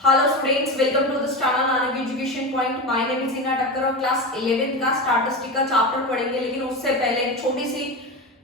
Hello students, welcome to the स्टाना Nanak education point. My name is Ina Thakkar और class 11th का statistic का chapter पढ़ेंगे। लेकिन उससे पहले एक छोटी सी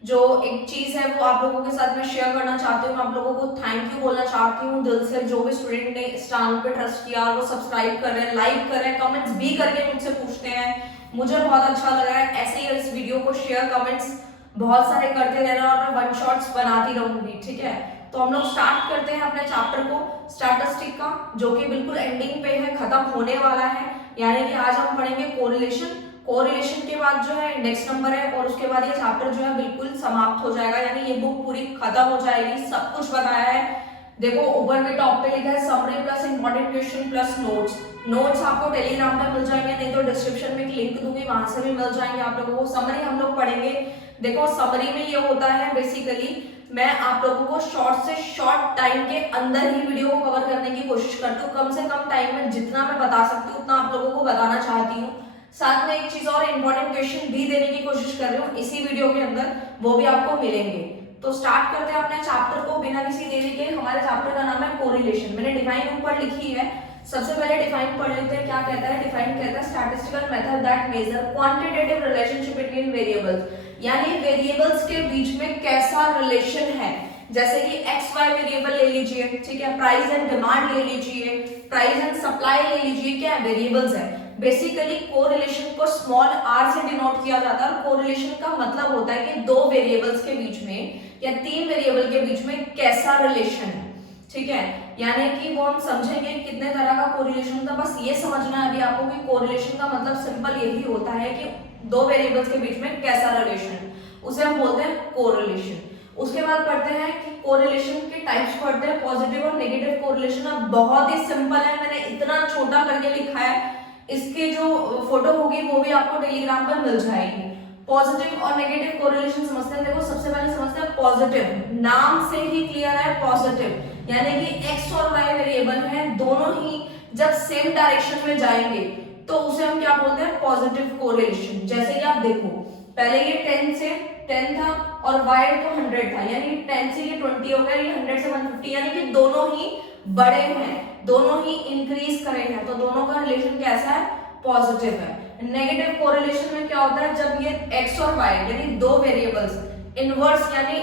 जो एक चीज है वो आप लोगों के साथ मैं शेयर करना चाहती हूँ। मैं आप लोगों को थैंक यू बोलना चाहती हूँ दिल से। जो भी स्टूडेंट ने इस चैनल पे ट्रस्ट किया और वो सब्सक्राइब कर रहे हैं, लाइक कर रहे हैं, कमेंट्स भी करके मुझसे पूछते हैं, मुझे बहुत अच्छा लग रहा है। ऐसे ही इस वीडियो को शेयर, कमेंट्स बहुत सारे करते रहना और मैं वन शॉट्स बनाती रहूंगी, ठीक है। तो हम लोग स्टार्ट करते हैं अपने चैप्टर को स्टैटिस्टिक का, जो कि बिल्कुल एंडिंग पे है, खत्म होने वाला है। यानी कि आज हम पढ़ेंगे कोरिलेशन। कोरिलेशन के बाद जो है इंडेक्स नंबर है और उसके बाद ये चैप्टर जो है बिल्कुल समाप्त हो जाएगा। यानी ये बुक पूरी खत्म हो जाएगी, सब कुछ बताया है। देखो ऊपर में टॉप पे लिखा है summary plus important question plus notes. Notes आपको टेलीग्राम पे मिल जाएंगे, नहीं तो डिस्क्रिप्शन में एक लिंक दूंगी, वहां से भी मिल जाएंगे आप लोगों को। समरी हम लोग पढ़ेंगे। देखो समरी में ये होता है बेसिकली, मैं आप लोगों को शॉर्ट से शॉर्ट टाइम के अंदर ही वीडियो को कवर करने की कोशिश करती हूँ। कम से कम टाइम में जितना मैं बता सकती हूँ उतना आप लोगों को बताना चाहती हूँ। साथ में एक चीज और इंपॉर्टेंट क्वेश्चन भी देने की कोशिश कर रही हूँ इसी वीडियो के अंदर, वो भी आपको मिलेंगे। तो स्टार्ट करते हैं अपने चैप्टर को बिना किसी देरी के। हमारे चैप्टर का नाम है कोरिलेशन। मैंने डिफाइन ऊपर लिखी है, सबसे पहले डिफाइन पढ़ लेते हैं। क्या कहता है डिफाइन? कहता है statistical method that measure quantitative relationship between variables. यानी वेरिएबल्स के बीच में कैसा रिलेशन है। जैसे कि एक्स वाई वेरिएबल ले लीजिए, ठीक है, प्राइस एंड डिमांड ले लीजिए, प्राइस एंड सप्लाई ले लीजिए, क्या वेरिएबल्स है। बेसिकली कोरिलेशन को स्मॉल आर से डिनोट किया जाता है। कोरिलेशन का मतलब होता है कि दो वेरिएबल्स के बीच में या तीन वेरिएबल के बीच में कैसा रिलेशन है, ठीक है। यानी कि वो हम समझेंगे कितने तरह का कोरिलेशन होता है। बस ये समझना है अभी आपको कि कोरिलेशन का मतलब सिंपल यही होता है कि दो वेरिएबल्स के बीच में कैसा रिलेशन है, उसे हम बोलते हैं कोरिलेशन। उसके बाद पढ़ते हैं कि कोरिलेशन के टाइप्स पढ़ते हैं, पॉजिटिव और नेगेटिव कोरिलेशन। अब बहुत ही सिंपल है, मैंने इतना छोटा करके लिखा है, इसकी जो फोटो होगी वो भी आपको टेलीग्राम पर मिल जाएगी। पॉजिटिव और नेगेटिव कोरिलेशन समझते हैं। देखो सबसे पहले समझते हैं पॉजिटिव। नाम से ही क्लियर है पॉजिटिव, यानी कि एक्स और वाई वेरिएबल है, दोनों ही जब सेम डायरेक्शन में जाएंगे तो उसे हम क्या बोलते हैं? Positive correlation. जैसे कि आप देखो पहले ये 10 से 10 था और y तो 100 था, यानी 10 से ये 20 हो गया, ये 100 से 150, यानी कि दोनों ही बड़े हैं, दोनों ही इंक्रीज करे हैं, तो दोनों का रिलेशन कैसा है? पॉजिटिव है। नेगेटिव कोरिलेशन में क्या होता है? जब ये x और y यानी दो वेरिएबल्स इनवर्स यानी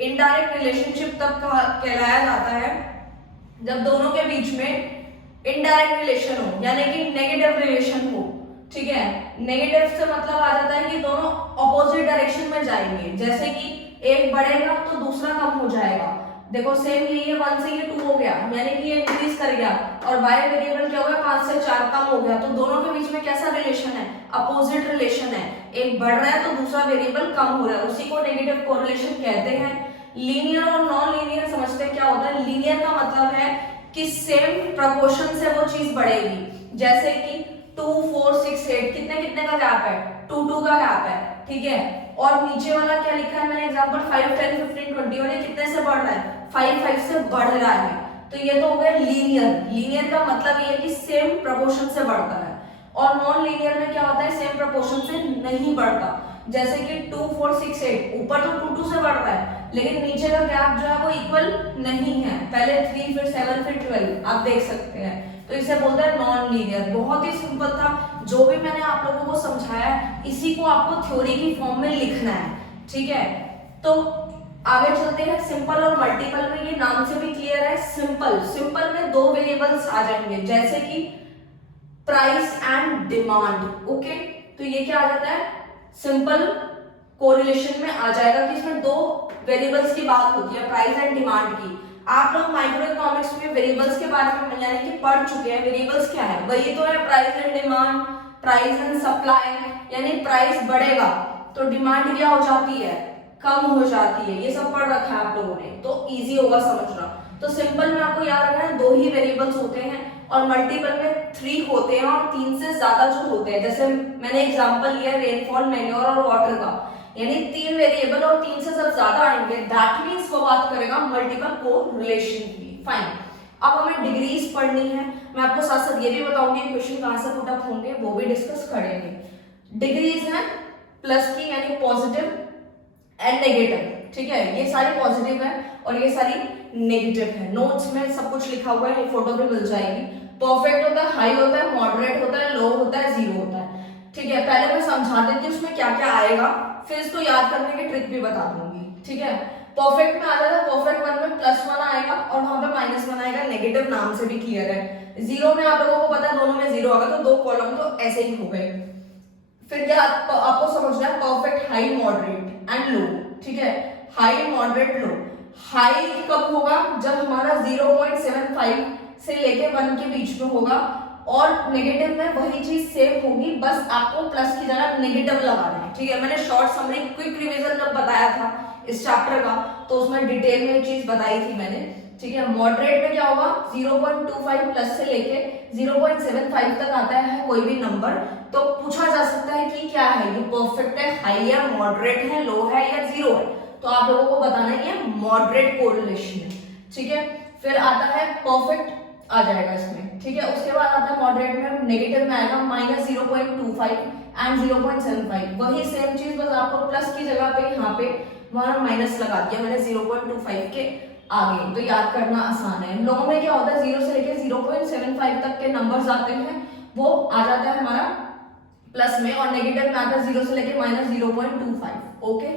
इनडायरेक्ट रिलेशनशिप तब कहलाया जाता है जब दोनों के बीच में इनडायरेक्ट रिलेशन हो, यानी कि नेगेटिव रिलेशन हो, ठीक है। नेगेटिव से मतलब आ जाता है कि दोनों ऑपोजिट डायरेक्शन में जाएंगे। जैसे कि एक बढ़ेगा तो दूसरा कम हो जाएगा। देखो सेम यही है, 1 से ये 2 हो गया, यानी कि ये इंक्रीज कर गया, और y वेरिएबल क्या हो गया? 5 से 4 कम हो गया, तो दोनों के बीच में कैसा रिलेशन है? अपोजिट रिलेशन है। एक बढ़ रहा है तो दूसरा वेरिएबल कम हो रहा है, उसी को नेगेटिव कोरिलेशन कहते हैं। लीनियर और नॉन लीनियर समझते हैं क्या होता है? लीनियर का मतलब है कि सेम प्रोपोर्शन से वो चीज बढ़ेगी। जैसे कि 2 4 6 8 कितने कितने का गैप है? 2 2 का गैप है, ठीक है। और नीचे वाला क्या लिखा है मैंने एग्जांपल 5 10 15 20, और ये कितने से बढ़ रहा है? 5 5 से बढ़ रहा है, तो ये तो हो गया लीनियर। लीनियर का मतलब ये है कि सेम प्रोपोर्शन से बढ़ता है। और नॉन लीनियर में क्या होता है? सेम प्रोपोर्शन से नहीं बढ़ता। जैसे कि 2 4 6 8 ऊपर तो 2 2 से बढ़ रहा है, लेकिन नीचे का गैप जो है वो इक्वल नहीं है। पहले 3 फिर 7 फिर 12 आप देख सकते हैं, तो इसे बोलते हैं नॉन लीनियर। बहुत ही सिंपल था, जो भी मैंने आप लोगों को समझाया इसी को आपको थ्योरी की फॉर्म में लिखना है, ठीक है। तो आगे चलते हैं सिंपल और मल्टीपल में। ये नाम से भी क्लियर है, सिंपल। सिंपल में दो वेरिएबल्स आ जाएंगे, जैसे कि प्राइस एंड डिमांड, ओके। तो ये क्या आ जाता है? सिंपल कोरिलेशन में आ जाएगा कि इसमें दो वेरिएबल्स की बात होती है, प्राइस एंड डिमांड की। आप लोग माइक्रो इकोनॉमिक्स में वेरिएबल्स के बारे में यानी कि पढ़ चुके हैं। वेरिएबल्स क्या है? वही तो है price and demand, price and supply. यानी प्राइस बढ़ेगा तो डिमांड क्या हो जाती है? कम हो जाती है। ये सब पढ़ रखा है आप लोगों ने, तो इजी होगा समझना। तो सिंपल में आपको याद रखना है दो ही वेरिएबल्स होते हैं, और मल्टीपल में 3 होते हैं और 3 से ज्यादा जो होते हैं। जैसे मैंने एग्जांपल लिया रेनफॉल, मैन्योर और वाटर का, यानी 3 वेरिएबल और 3 से जब ज्यादा आएंगे दैट मींस वो बात करेगा मल्टीपल कोरिलेशन की। फाइन। अब हमें डिग्रीज पढ़नी है। मैं आपको साथ साथ ये भी बताऊंगी क्वेश्चन कहां से पुट अप होंगे, वो भी डिस्कस करेंगे। डिग्रीज है प्लस की, यानी पॉजिटिव एंड नेगेटिव, ठीक है, ये सारे पॉजिटिव है। और ये सारी नेगेटिव है। नोट्स में सब कुछ लिखा हुआ है, ये फोटो भी मिल जाएगी। परफेक्ट होता है, हाई होता है, मॉडरेट होता है, लो होता है, जीरो होता है। ठीक है, पहले मैं समझा देती हूँ उसमें क्या क्या आएगा, फिर इसको याद करने की ट्रिक भी बता दूंगी। ठीक है, परफेक्ट में आ जाता है, परफेक्ट वन में +1 आएगा और वहां पे -1 आएगा, नेगेटिव नाम से भी क्लियर है। जीरो में आप लोगों को पता है दोनों में जीरो होगा, तो 2 कॉलम तो ऐसे ही हो गए। फिर क्या आपको समझना है, perfect, high, moderate and low. ठीक है, हाई, मॉडरेट, लो। हाई कब होगा, जब हमारा 0.75 से लेके 1 के बीच में होगा, और नेगेटिव में वही चीज सेम होगी, बस आपको प्लस की जगह नेगेटिव लगाना है। ठीक है, मैंने शॉर्ट समरी क्विक रिवीजन जब बताया था इस चैप्टर का, तो उसमें डिटेल में एक चीज बताई थी मैंने। ठीक है, मॉडरेट में क्या होगा, 0.25 प्लस से लेके 0.75 तक आता है कोई भी नंबर, तो पूछा जा सकता है कि क्या है, ये परफेक्ट है, हाई है, मॉडरेट है, लो है या जीरो है। तो आप लोगों को बताना है ये मॉडरेट कोरिलेशन है। ठीक है, फिर आता है परफेक्ट, आ जाएगा इसमें। ठीक है, उसके बाद आता है मॉडरेट में, नेगेटिव में आएगा -0.25 एंड 0.75, वही सेम चीज, बस आपको प्लस की जगह पे यहाँ पे वहां माइनस लगा दिया मैंने 0.25 के आगे, तो याद करना आसान है। लो में क्या होता है, 0 से लेके 0.75 तक के नंबर्स आते हैं, वो आ जाता है हमारा प्लस में, और नेगेटिव में आता है 0 से लेके -0.25। ओके,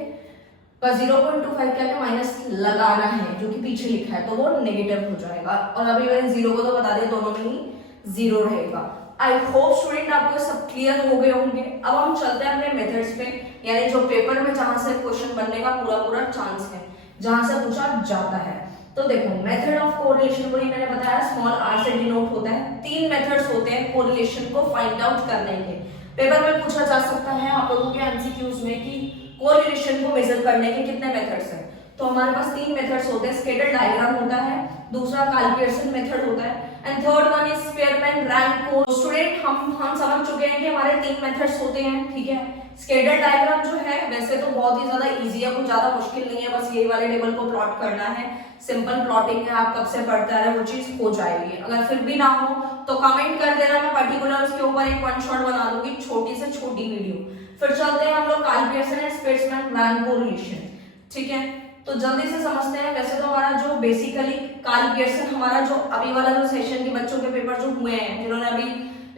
पर 0.25 क्या है, माइनस लगाना है, जो कि पीछे लिखा है, तो वो नेगेटिव हो जाएगा। और अभी मैंने जीरो को तो बता दिया, दोनों में ही जीरो रहेगा। आई होप स्टूडेंट आपको सब क्लियर हो गए होंगे। अब हम चलते हैं अपने मेथड्स पे, यानी जो पेपर में जहां से क्वेश्चन बनने का पूरा चांस है, जहां से पूछा जाता है। तो देखो, मेथड ऑफ कोरिलेशन, वही मैंने बताया, स्मॉल r से डिनोट होता है। 3 मेथड्स होते हैं कोरिलेशन को फाइंड आउट करने के। पेपर में पूछा जा सकता है आप लोगों के एमसीक्यूज में कि कोरिलेशन को मेजर करने के कितने मेथड्स हैं। तो हमारे पास 3 मेथड्स होते हैं, स्कैटर डायग्राम होता है, दूसरा काल-पियर्सन मेथड होता है, and third one is Spearman rank code. Student हम समझ चुके हैं कि हमारे 3 मेथड्स होते हैं। ठीक है, स्कैटर डायग्राम जो है वैसे तो बहुत ही ज्यादा इजी है, कुछ ज्यादा मुश्किल नहीं है, बस यही वाले टेबल को प्लॉट करना है, सिंपल प्लॉटिंग है, आप कब से पढ़ते आ रहे हैं वो चीज हो जाएगी। अगर फिर भी ना हो तो कमेंट कर देना, मैं पर्टिकुलर उसके ऊपर एक वन शॉट बना दूंगी, छोटी से छोटी वीडियो। फिर चलते हैं हम लोग काल-पियर्सन एंड स्पेयरमैन रैंक कोरिलेशन। ठीक है, तो जल्दी से समझते हैं। वैसे तो हमारा जो बेसिकली काल-पियर्सन, हमारा जो अभी वाला जो सेशन के बच्चों के पेपर जो हुए हैं, जिन्होंने अभी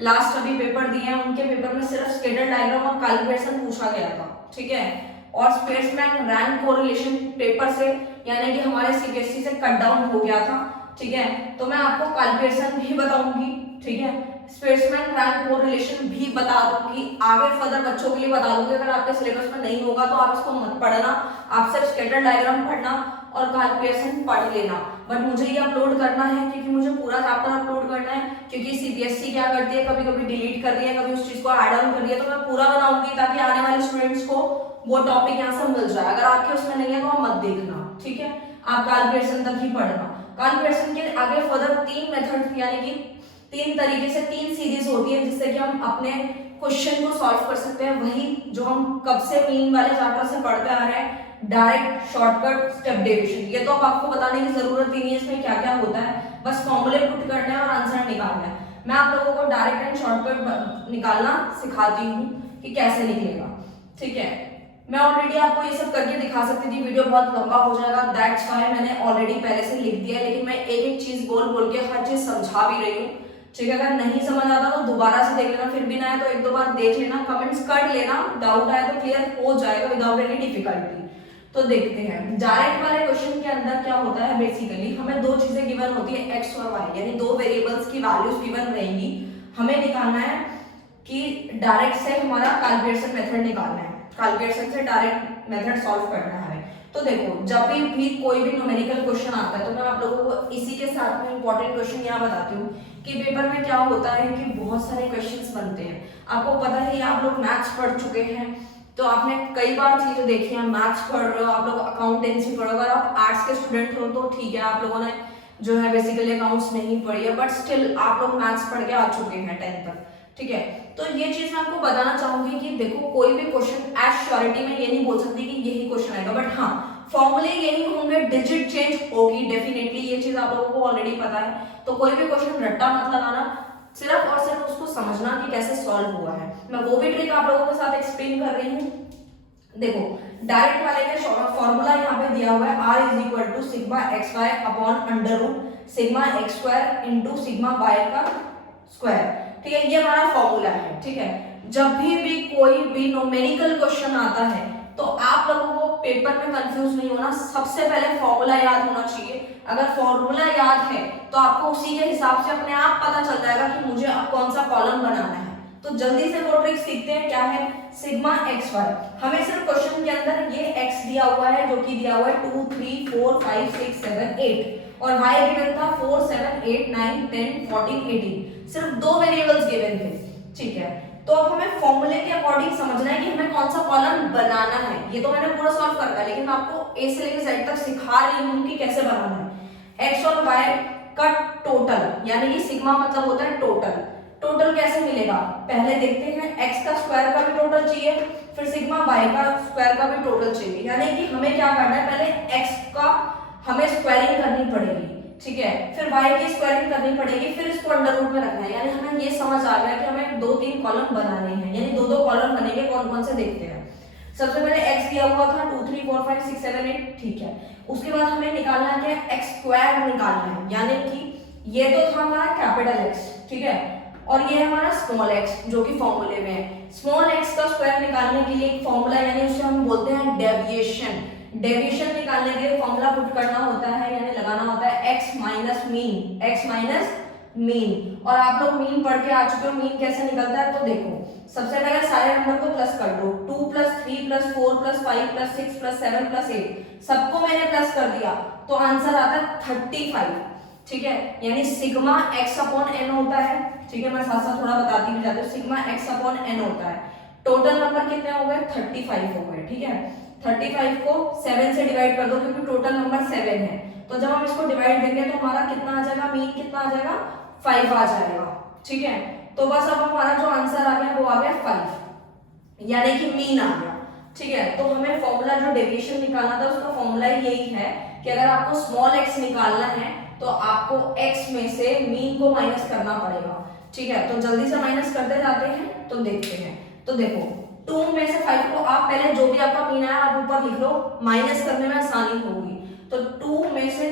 लास्ट पेपर दिए हैं, उनके पेपर में सिर्फ स्कैटर डायग्राम और काल-पियर्सन पूछा गया था। ठीक है, और स्पेयरमैन रैंक कोरिलेशन पेपर से, यानी कि हमारे सीबीएसई से कट डाउन हो गया था। ठीक है, तो मैं आपको काल-पियर्सन भी बताऊंगी। ठीक है, स्पेयरमैन रैंक कोरिलेशन भी बता दूंगी, आगे फर्दर बच्चों के लिए बता दूंगी। अगर आपके सिलेबस में नहीं होगा तो आप इसको मत पढ़ना, आप सिर्फ स्कैटर डायग्राम पढ़ना और काल-पियर्सन पढ़ लेना। बट मुझे ये अपलोड करना है क्योंकि मुझे पूरा चैप्टर अपलोड करना है, क्योंकि सीबीएसई क्या करती है, कभी कभी डिलीट कर रही है, कभी उस चीज को ऐड ऑन कर रही है, तो मैं पूरा बनाऊंगी ताकि आने वाले स्टूडेंट्स को वो टॉपिक यहाँ से मिल जाए। अगर आपके उसमें नहीं है तो आप मत देखना। ठीक है, आप काल-पियर्सन तक ही पढ़ना। काल-पियर्सन के आगे फर्दर 3 मेथड, यानी कि 3 तरीके से 3 सीरीज होती है जिससे कि हम अपने क्वेश्चन को सॉल्व कर सकते हैं। वही जो हम कब से मीन वाले चैप्टर से पढ़ते आ रहे हैं, डायरेक्ट, शॉर्टकट, स्टेप डेविएशन। ये तो अब आपको बताने की जरूरत ही नहीं है इसमें क्या क्या होता है, बस फॉर्मूले पुट करना है और आंसर निकालना है। मैं आप लोगों को डायरेक्ट एंड शॉर्टकट निकालना सिखाती हूँ कि कैसे निकलेगा। ठीक है, मैं ऑलरेडी आपको ये सब करके दिखा सकती थी, वीडियो बहुत लंबा हो जाएगा, दैट्स व्हाई मैंने ऑलरेडी पहले से लिख दिया है, लेकिन मैं एक एक चीज बोल के हर चीज समझा भी रही हूँ। ठीक है, अगर नहीं समझ आता तो दोबारा से देख लेना, फिर भी ना है तो 1-2 बार देख लेना, कमेंट्स कर लेना, डाउट आया तो क्लियर हो जाएगा विदाउट एनी डिफिकल्टी। तो देखते हैं डायरेक्ट वाले क्वेश्चन के अंदर क्या होता है। बेसिकली हमें 2 चीजें गिवन होती है, एक्स और वाई, यानी 2 वेरिएबल्स की वैल्यूज गिवन रहेंगी। हमें निकालना है कि डायरेक्ट से हमारा काल-पियर्सन मेथड निकालना है, काल-पियर्सन से डायरेक्ट मेथड सॉल्व करना है। तो देखो, जब भी कोई भी न्यूमेरिकल क्वेश्चन आता है तो मैं आप लोगों को इसी के साथ में इंपॉर्टेंट क्वेश्चन यहाँ बताती हूँ कि पेपर में क्या होता है कि बहुत सारे क्वेश्चंस बनते हैं। आपको पता है, आप लोग मैथ्स पढ़ चुके हैं तो आपने कई बार चीजें देखी हैं, मैथ्स पढ़ रहे हो, आप लोग अकाउंटेंसी पढ़ रहे हो। अगर आप आर्ट्स के स्टूडेंट हो तो ठीक है, आप लोगों ने जो है बेसिकली अकाउंट्स नहीं पढ़ी है, बट स्टिल आप लोग मैथ्स पढ़ के आ चुके हैं 10th तक। ठीक है, तो ये चीज मैं आपको बताना चाहूंगी कि देखो, कोई भी क्वेश्चन एज श्योरिटी में ये नहीं बोल सकती कि यही क्वेश्चन आएगा, बट हाँ फॉर्मूले यही होंगे, डिजिट चेंज होगी डेफिनेटली, ये चीज आप लोगों को ऑलरेडी पता है। तो कोई भी क्वेश्चन रट्टा मत लगाना, सिर्फ और सिर्फ उसको समझना कि कैसे सॉल्व हुआ है। मैं वो भी ट्रिक आप लोगों के साथ एक्सप्लेन कर रही हूँ। देखो, डायरेक्ट वाले का फॉर्मूला यहाँ पे दिया हुआ है r is equal to sigma x y upon under root sigma x square into sigma y का स्क्वायर। ठीक है, ये हमारा फॉर्मूला है। ठीक है, जब भी कोई भी न्यूमेरिकल क्वेश्चन आता है तो आप लोगों को पेपर में कंफ्यूज नहीं होना, सबसे पहले फॉर्मूला याद होना चाहिए। अगर फॉर्मूला याद है तो आपको उसी के हिसाब से अपने आप पता चल जाएगा कि मुझे अब कौन सा कॉलम बनाना है। तो जल्दी से वो ट्रिक सीखते हैं, क्या है, सिग्मा एक्स वाई। हमें सिर्फ क्वेश्चन के अंदर ये एक्स दिया हुआ है जो कि दिया हुआ है 2 3 4 5 6 7 8 और वाई गिवन था 4 7 8 9 10 14 18, सिर्फ दो वेरिएबल्स गिवन थे। ठीक है, तो अब हमें फॉर्मूले के अकॉर्डिंग समझना है कि हमें कौन सा कॉलम बनाना है। ये तो मैंने पूरा सॉल्व कर दिया, लेकिन मैं आपको ए से लेकर जेड तक सिखा रही हूँ कि कैसे बनाना है। एक्स और वाई का टोटल, यानी कि सिग्मा मतलब होता है टोटल। टोटल कैसे मिलेगा, पहले देखते हैं। एक्स का स्क्वायर का भी टोटल चाहिए, फिर सिग्मा वाई का स्क्वायर का भी टोटल चाहिए। यानी कि हमें क्या करना है, पहले एक्स का हमें स्क्वायरिंग करनी पड़ेगी। ठीक है, फिर y की स्क्वायरिंग करनी पड़ेगी, फिर इसको अंडर रूट में रखना है। यानी हमें ये समझ आ गया कि हमें 2-3 कॉलम बनाने हैं, यानी 2-2 कॉलम बनेंगे। कौन कौन से देखते हैं। सबसे पहले x दिया हुआ था 2 3 4 5 6 7 8। ठीक है, उसके बाद हमें निकालना है क्या, x स्क्वायर निकालना है। यानी कि ये तो था हमारा कैपिटल X, ठीक है, और ये है हमारा स्मॉल x जो कि फॉर्मूले में है। स्मॉल x का स्क्वायर निकालने के लिए एक फॉर्मूला, यानी उसे हम बोलते हैं डेविएशन। डेविएशन निकालने के लिए फॉर्मूला पुट करना होता है, यानी लगाना होता है x minus mean, x minus mean. और आप लोग मीन पढ़ के आ चुके हो, मीन कैसे निकलता है। तो देखो, सबसे पहले सारे नंबर को प्लस कर दो, 2 + 3 + 4 + 5 + 6 + 7 + 8, सबको मैंने प्लस कर दिया तो आंसर आता है 35। ठीक है, यानी सिग्मा x अपॉन n होता है। ठीक है, मैं साथ साथ थोड़ा बताती भी जाती हूँ। सिग्मा x अपॉन n होता है। टोटल नंबर कितने हो गए, 35 हो गए। ठीक है, 35 को 7 से डिवाइड कर दो क्योंकि टोटल नंबर 7 है। तो जब हम इसको डिवाइड देंगे तो हमारा कितना आ जाएगा, मीन कितना आ जाएगा, 5 आ जाएगा। ठीक है, तो बस अब हमारा जो आंसर आ गया वो आ गया 5, यानी कि मीन आ गया। ठीक है, तो हमें फॉर्मूला जो डेविएशन निकालना था उसका फॉर्मूला यही है कि अगर आपको स्मॉल x निकालना है तो आपको x में से मीन को माइनस करना पड़ेगा। ठीक है, तो जल्दी से माइनस करते जाते हैं तो देखते हैं। तो देखो, 2 में से 5 को आप पहले जो भी आपका मीन आया आप ऊपर लिख लो, माइनस करने में आसानी होगी। तो 2 में से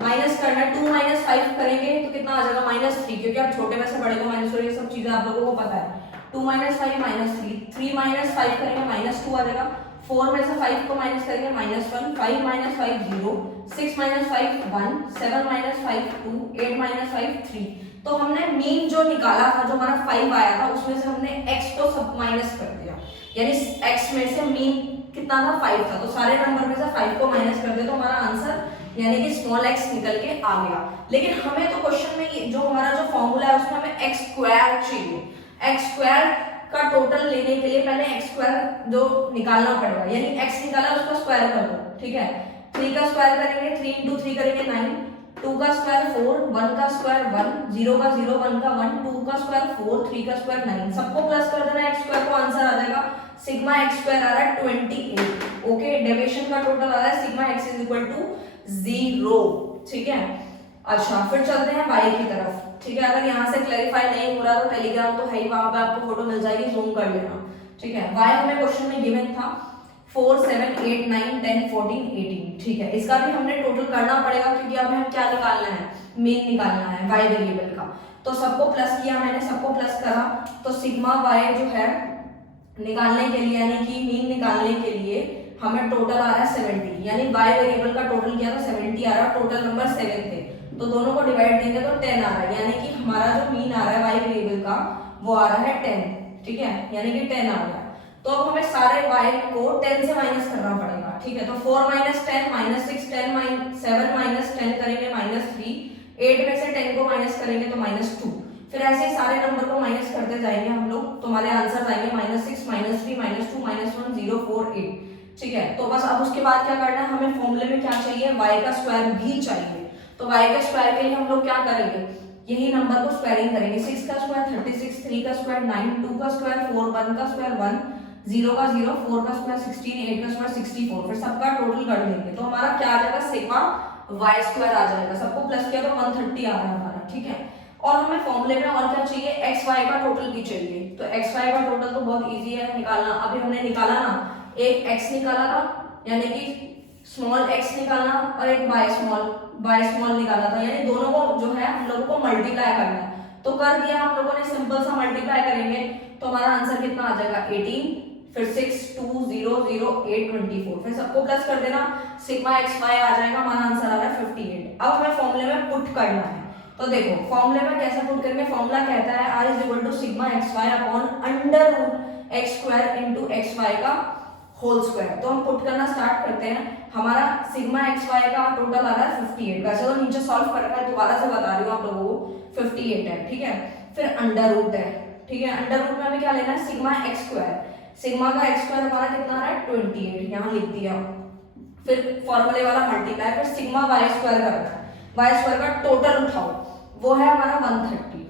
माइनस करना है, 2 - 5 करेंगे तो कितना आ जाएगा, -3, क्योंकि आप छोटे में से बड़े को माइनस करेंगे, ये सब चीजें आप लोगों को पता है। 2 - 5 -3, 3 - 5 करेंगे -2 आ जाएगा। 4 में से 5 को माइनस करेंगे -1, 5 - 5 0, 6 - 5 1, 7 - 5 2, 8 - 5 3। तो हमने मीन जो निकाला था, जो हमारा 5 आया था, उसमें से हमने x को सब माइनस कर दिया, यानी x में से मीन कितना था, 5 था। तो सारे नंबर में से 5 को माइनस कर दिया तो हमारा आंसर यानी कि स्मॉल x निकल के आ गया। लेकिन हमें तो क्वेश्चन में जो हमारा जो फॉर्मूला है उसमें हमें x स्क्वायर चाहिए। x स्क्वायर का टोटल लेने के लिए पहले x स्क्वायर जो निकालना पड़ेगा, यानी x निकाला उसका स्क्वायर कर दो। ठीक है, 3 का स्क्वायर करेंगे, 3 × 3 करेंगे 9, 2 का स्क्वायर 4, 1 का स्क्वायर 1, 0 का 0, 1 का 1, 2 का स्क्वायर 4, 3 का स्क्वायर 9, सबको प्लस कर देना x स्क्वायर को, आंसर आ जाएगा सिग्मा x स्क्वायर आ रहा है 28। ओके, डेविएशन का टोटल आ रहा है सिग्मा x = 0। ठीक है, अच्छा फिर चलते हैं y की तरफ। ठीक है, अगर यहाँ से क्लैरिफाई नहीं हो रहा तो टेलीग्राम तो है ही, वहां पे आपको फोटो मिल जाएगी, जूम कर लेना। ठीक है, y हमें क्वेश्चन में गिवन था 4 7 8 9 10 14 18। ठीक है, इसका भी हमने टोटल करना पड़ेगा क्योंकि अब हमें क्या निकालना है, मीन निकालना है y वेरिएबल का। तो सबको प्लस किया मैंने, सबको प्लस करा तो सिग्मा y जो है निकालने के लिए, यानी कि मीन निकालने के लिए हमें टोटल आ रहा है 70, यानी y वेरिएबल का टोटल किया तो 70 आ रहा है। टोटल नंबर 7 थे तो दोनों को डिवाइड देंगे तो 10 आ रहा है, यानी कि हमारा जो मीन आ रहा है y वेरिएबल का वो आ रहा है 10। ठीक है, यानी कि 10 आ गया। तो अब हमें सारे y को 10 से माइनस करना पड़ेगा। ठीक है, तो 4 - 10 -6, 10 7 - 10 करेंगे -3, 8 में से 10 को माइनस करेंगे तो -2। फिर ऐसे सारे नंबर को माइनस करते जाएंगे हम लोग, तो हमारे आंसर आएंगे -6 -3 -2 -1 0 4 8। ठीक है, तो बस अब उसके बाद क्या करना है, हमें फॉर्मूले में क्या चाहिए, y का स्क्वायर भी चाहिए। तो y के स्क्वायर के लिए हम लोग क्या करेंगे, यही नंबर को स्क्वायरिंग करेंगे। 6 का स्क्वायर 36, 3 का स्क्वायर 9, 2 का स्क्वायर 4, 1 का स्क्वायर 1, 0 का 0, 4 का स्क्वायर 16, 8 का स्क्वायर 64। फिर सबका टोटल कर देंगे तो हमारा क्या आ जाएगा, सिग्मा y स्क्वायर आ जाएगा। सबको प्लस किया तो 130 आ रहा है हमारा। ठीक है, और हमें फॉर्मूले में और क्या चाहिए, x y का टोटल भी चाहिए। तो x y का टोटल तो बहुत इजी है निकालना, अभी हमने निकाला ना, एक x निकाला था, यानी कि स्मॉल x निकालना, और एक y स्मॉल निकाला था, यानी दोनों को जो है हम लोगों को मल्टीप्लाई करना है। तो कर दिया हम लोगों ने, सिंपल सा मल्टीप्लाई करेंगे तो हमारा आंसर कितना आ जाएगा 18, फिर 6 2 0 0 8 24, फिर सबको प्लस कर देना, सिग्मा एक्स वाई आ जाएगा, हमारा आंसर आ रहा है 58। अब हमें फॉर्मूले में पुट करना है, तो देखो फॉर्मूले में कैसे पुट करेंगे, फॉर्मूला कहता है r is equal to sigma x y upon under root x square into x y का होल स्क्वायर। तो हम पुट करना स्टार्ट करते हैं, हमारा सिग्मा एक्स वाई का टोटल आ रहा है 58, वैसे तो नीचे सॉल्व करना है, दोबारा से बता रही हूँ आप लोगों को, 58 है, ठीक है। फिर अंडर रूट है, ठीक है, अंडर रूट में हमें क्या लेना है, सिग्मा एक्स स्क्वायर, सिग्मा का एक्स स्क्वायर हमारा कितना आ रहा है 28, यहाँ लिख दिया। फिर फॉर्मूले वाला मल्टीप्लाई, फिर सिग्मा वाई स्क्वायर करना है, वाई स्क्वायर का टोटल उठाओ, वो है हमारा 130,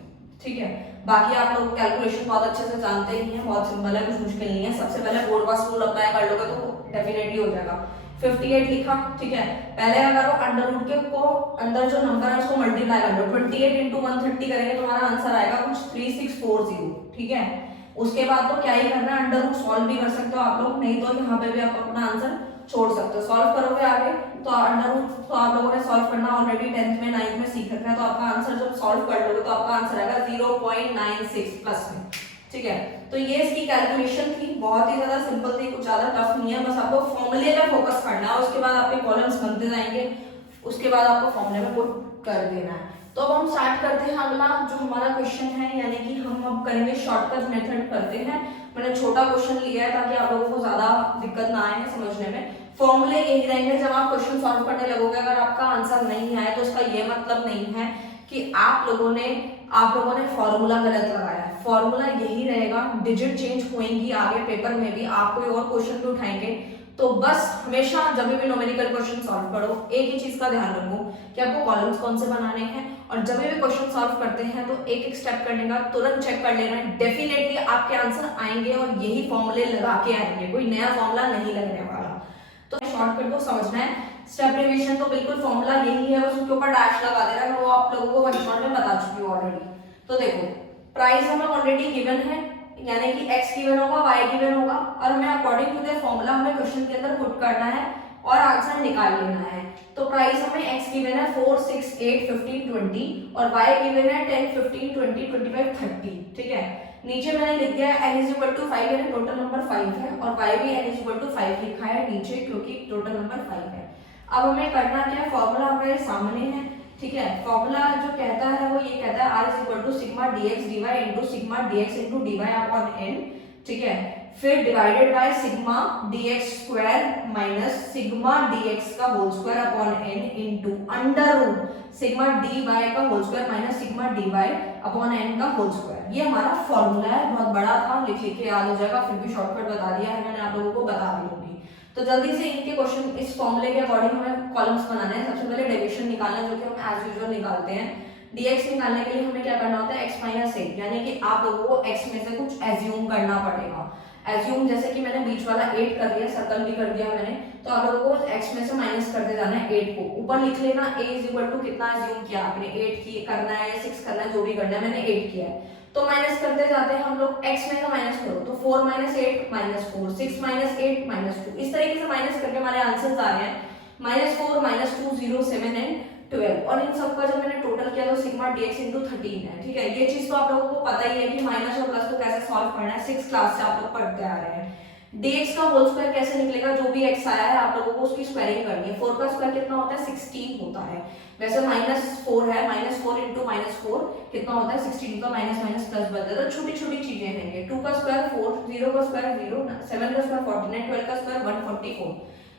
ठीक है। बाकी आप लोग कैलकुलेशन बहुत अच्छे से जानते ही हैं, बहुत सिंपल है, कुछ मुश्किल नहीं है। सबसे पहले बोर्ड पास रूल अप्लाई कर लोगे तो डेफिनेटली हो जाएगा। 58 लिखा, ठीक है, पहले अगर वो अंडर रूट के को अंदर जो नंबर है उसको मल्टीप्लाई कर लो, 28 इंटू 130 करेंगे तो हमारा आंसर आएगा कुछ 3640, ठीक है। उसके बाद तो क्या ही करना है, अंडर रूट सॉल्व भी कर सकते हो आप लोग, नहीं तो यहाँ पे भी आप अपना आंसर छोड़ सकते हो। सॉल्व करोगे आगे तो अंडर रूट तो आप लोगों ने सॉल्व करना ऑलरेडी 10th में 9th में सीख रखा है, तो आपका आंसर जब सॉल्व कर लोगे तो आपका आंसर आएगा 0.96 प्लस में, ठीक है। तो ये इसकी कैलकुलेशन थी, बहुत ही ज्यादा सिंपल थी, कुछ ज्यादा टफ नहीं है, बस आपको फॉर्मूले पे फोकस करना है, उसके बाद आपके कॉलम्स बनते जाएंगे, उसके बाद आपको फॉर्मूले में पुट कर देना है। तो अब हम स्टार्ट करते हैं अगला जो हमारा क्वेश्चन है, यानी कि हम अब करेंगे शॉर्टकट मेथड करते हैं। मैंने छोटा क्वेश्चन लिया है ताकि आप लोगों को ज्यादा दिक्कत ना आए समझने में। फॉर्मूले यही रहेंगे, जब आप क्वेश्चन सॉल्व करने लगोगे अगर आपका आंसर नहीं आए तो उसका ये मतलब नहीं है कि आप लोगों ने फॉर्मूला गलत लगाया है, फॉर्मूला यही रहेगा, डिजिट चेंज होंगी आगे पेपर में भी, आप कोई और क्वेश्चन भी उठाएंगे तो बस हमेशा जब भी न्यूमेरिकल क्वेश्चन सॉल्व करो एक ही चीज का ध्यान रखो कि आपको कॉलम्स कौन से बनाने हैं, और जब भी क्वेश्चन सॉल्व करते हैं तो एक एक स्टेप करने का तुरंत चेक कर लेना है, डेफिनेटली आपके आंसर आएंगे और यही फॉर्मूले लगा के आएंगे, कोई नया फॉर्मूला नहीं लगने वाला। तो शॉर्टकट को समझना है, स्टेप रिवीजन तो बिल्कुल फॉर्मूला यही है, बस उसके ऊपर डैश लगा देना है, वो आप लोगों को वर्कशॉप में बता चुकी हूँ ऑलरेडी। तो देखो प्राइस हमें ऑलरेडी गिवन है, यानी कि x गिवन होगा, y गिवन होगा, और हमें अकॉर्डिंग टू द फॉर्मूला हमें क्वेश्चन के अंदर पुट करना है और आंसर निकाल लेना है। तो प्राइस हमें x गिवन है 4 6 8 15 20 और y गिवन है 10 15 20 25 30, ठीक है। नीचे मैंने लिख दिया है n इज इक्वल टू 5, यानी टोटल नंबर 5 है, और y भी n इज इक्वल टू 5 लिखा है नीचे क्योंकि टोटल नंबर 5 है। अब हमें करना क्या है, फॉर्मूला हमारे सामने है, ठीक है। फॉर्मूला जो कहता है वो ये कहता है r is equal to sigma dx dy into sigma dx into dy upon n, ठीक है। फिर divided by sigma dx square minus sigma dx का whole square upon n into under root sigma dy का whole square minus sigma dy upon n का whole square. ये हमारा formula है, बहुत बड़ा था, लिख लिख के याद हो जाएगा, फिर भी शॉर्टकट बता दिया है मैंने, आप लोगों को बता दी होगी। तो जल्दी से इनके क्वेश्चन इस फॉर्मूले के अकॉर्डिंग हमें कॉलम्स बनाने हैं। सबसे पहले डेविएशन निकालना है, जो कि हम एज यूजुअल निकालते हैं। dx निकालने के लिए हमें क्या करना होता है, x माइनस ए, यानी कि आप लोगों को x में से कुछ एज्यूम करना पड़ेगा। एज्यूम जैसे कि मैंने बीच वाला 8 कर दिया, सर्कल भी कर दिया मैंने, तो आप लोगों को x में से माइनस करते जाना है 8 को, ऊपर लिख लेना a इज इक्वल टू कितना एज्यूम किया आपने, 8 की करना है या 6 करना है, जो भी करना है, मैंने 8 किया है। तो माइनस करते जाते हैं हम लोग, x में से माइनस करो तो 4 माइनस 8 माइनस 4, 6 माइनस 8 माइनस 2, इस तरीके से माइनस करके हमारे आंसर्स आ रहे हैं -4 -2 0 7 एंड 12, और इन सबका जब मैंने टोटल किया तो सिग्मा dx इनटू 13 है, ठीक है। ये चीज तो आप लोगों को पता ही है कि माइनस और प्लस को कैसे सॉल्व करना है, 6th क्लास से आप लोग पढ़ते आ रहे हैं। dx का होल स्क्वायर कैसे निकलेगा, जो भी x आया है आप लोगों को उसकी स्क्वायरिंग करनी है। 4 का स्क्वायर कितना होता है 16 होता है, वैसे -4 है, -4 इंटू -4 कितना होता है 16 का माइनस माइनस प्लस बन जाता है। छोटी छोटी चीजें हैं, 2 का स्क्वायर 4, 0 का स्क्वायर 0, 7 का स्क्वायर 49, 12 का स्क्वायर 144,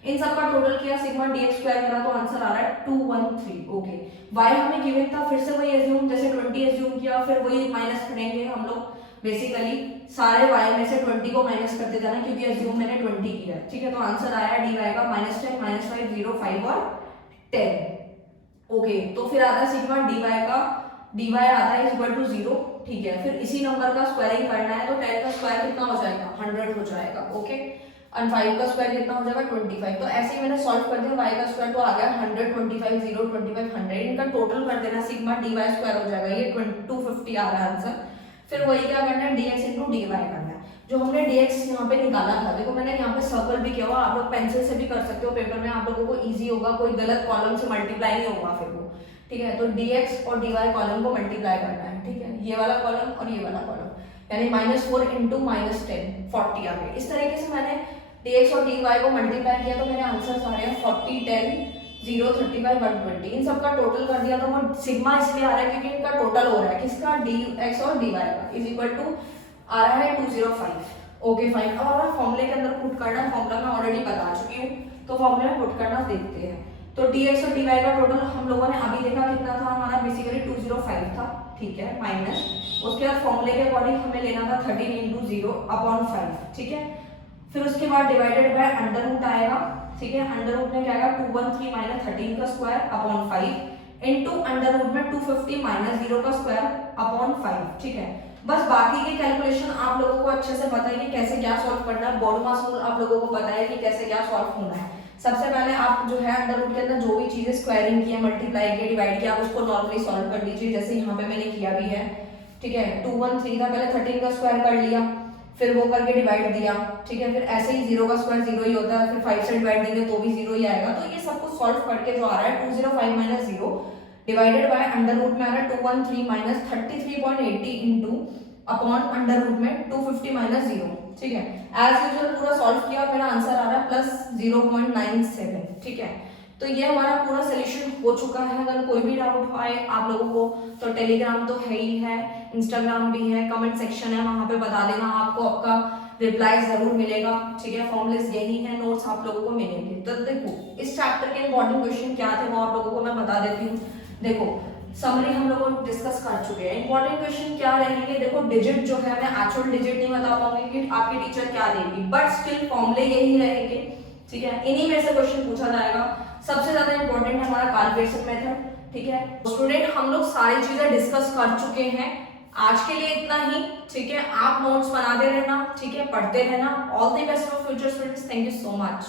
इन सब का टोटल किया सिग्मा dx स्क्वायर करा तो आंसर आ रहा है 213। ओके, y हमें गिवन था, फिर से वही एज्यूम, जैसे 20 एज्यूम किया, फिर वही माइनस करेंगे हम लोग, बेसिकली सारे y में से 20 को माइनस करते जाना क्योंकि एज्यूम मैंने 20 किया, ठीक है। तो आंसर आया dy का -10 -5 0 5 और 10। ओके, तो फिर आता है सिग्मा dy आता है इक्वल टू 0, ठीक है। फिर इसी नंबर का स्क्वायरिंग करना है तो 10 का स्क्वायर कितना हो जाएगा 100 हो जाएगा, ओके। और 5 का स्क्वायर कितना हो जाएगा 25। तो ऐसे ही मैंने सॉल्व कर दिया, y का स्क्वायर तो आ गया 100 25 0 25 100, इनका टोटल कर देना, सिग्मा dy स्क्वायर हो जाएगा, ये 250 आ रहा है आंसर। फिर वही क्या करना है, dx इंटू dy करना है। जो हमने dx यहाँ पे निकाला था, देखो मैंने यहाँ पे सर्कल भी किया हुआ, आप लोग पेंसिल से भी कर सकते हो, पेपर में आप लोगों को इजी होगा, कोई गलत कॉलम से मल्टीप्लाई नहीं होगा फिर वो, ठीक है। तो dx और dy कॉलम को मल्टीप्लाई करना है, ठीक है, ये वाला कॉलम और ये वाला कॉलम, यानी -4 इंटू -10 40 आ गए। इस तरीके से मैंने dx और dy को मल्टीप्लाई किया तो मेरे आंसर आ रहे हैं 40 10 0 35 120। इन सबका टोटल कर दिया तो वो सिग्मा इसलिए आ रहा है क्योंकि इनका टोटल हो रहा है किसका, dx और dy का, इज इक्वल टू आ रहा है 205। Okay fine. अब हमारा फॉर्मूले के अंदर पुट करना, फॉर्मूला मैं ऑलरेडी बता चुकी हूँ, तो फॉर्मूले में पुट करना देखते हैं। तो dx और dy का टोटल हम लोगों ने अभी देखा कितना था, हमारा बेसिकली 205 था, ठीक है, माइनस उसके बाद फॉर्मूले के अकॉर्डिंग हमें लेना था 13 इंटू 0/5, ठीक है। फिर उसके बाद डिवाइडेड बाय अंडर रूट आएगा, ठीक है, अंडर रूट में क्या आएगा 213 माइनस 13 का square upon 5 into under root में 250 माइनस 0 का स्क्वायर अपॉन 5, ठीक है। बस बाकी के कैलकुलेशन आप लोगों को अच्छे से पता है कि कैसे क्या सॉल्व करना है, बॉड मास रूल आप लोगों को पता है कि कैसे क्या सॉल्व होना है। सबसे पहले आप जो है अंडर रूट के अंदर जो भी चीजें स्क्वायरिंग की है, मल्टीप्लाई की, डिवाइड किया, आप उसको नॉर्मली सॉल्व कर लीजिए, जैसे यहाँ पे मैंने किया भी है, ठीक है। 213 था, पहले 13 का स्क्वायर कर लिया, फिर वो करके डिवाइड दिया, ठीक है। फिर ऐसे ही 0 का स्क्वायर 0 ही होता है, फिर 5 से डिवाइड देंगे तो भी 0 ही आएगा। तो ये सब कुछ सॉल्व करके जो आ रहा है 205 minus 0 divided by under root में आ रहा है 213 minus 33.80 into upon under root में 250 माइनस 0, ठीक है। एज यूजुअल पूरा सॉल्व किया, मेरा आंसर आ रहा है +0.97, ठीक है। तो ये हमारा पूरा सोल्यूशन हो चुका है। अगर कोई भी डाउट आए आप लोगों को तो टेलीग्राम तो है ही है, इंस्टाग्राम भी है, कमेंट सेक्शन है, वहां पे बता देना, आपको आपका रिप्लाई जरूर मिलेगा, ठीक है। फॉर्मूलेस यही है, नोट्स आप लोगों को मिलेंगे। तो देखो इस चैप्टर के इंपॉर्टेंट क्वेश्चन क्या थे वो आप लोगों को मैं बता देती हूँ। देखो समरी हम लोग डिस्कस कर चुके हैं, इंपॉर्टेंट क्वेश्चन क्या रहेंगे, देखो डिजिट जो है मैं एक्चुअल डिजिट नहीं बता पाऊंगी कि आपकी टीचर क्या देगी, बट स्टिल फॉर्मूले यही रहेंगे, ठीक है। इन्हीं में से क्वेश्चन पूछा जाएगा। सबसे ज्यादा इंपॉर्टेंट है हमारा कैलकुलेशन मेथड, ठीक है। स्टूडेंट हम लोग सारी चीजें डिस्कस कर चुके हैं, आज के लिए इतना ही, ठीक है। आप नोट्स बनाते रहना, ठीक है, पढ़ते रहना। All the best for future students, thank you so much.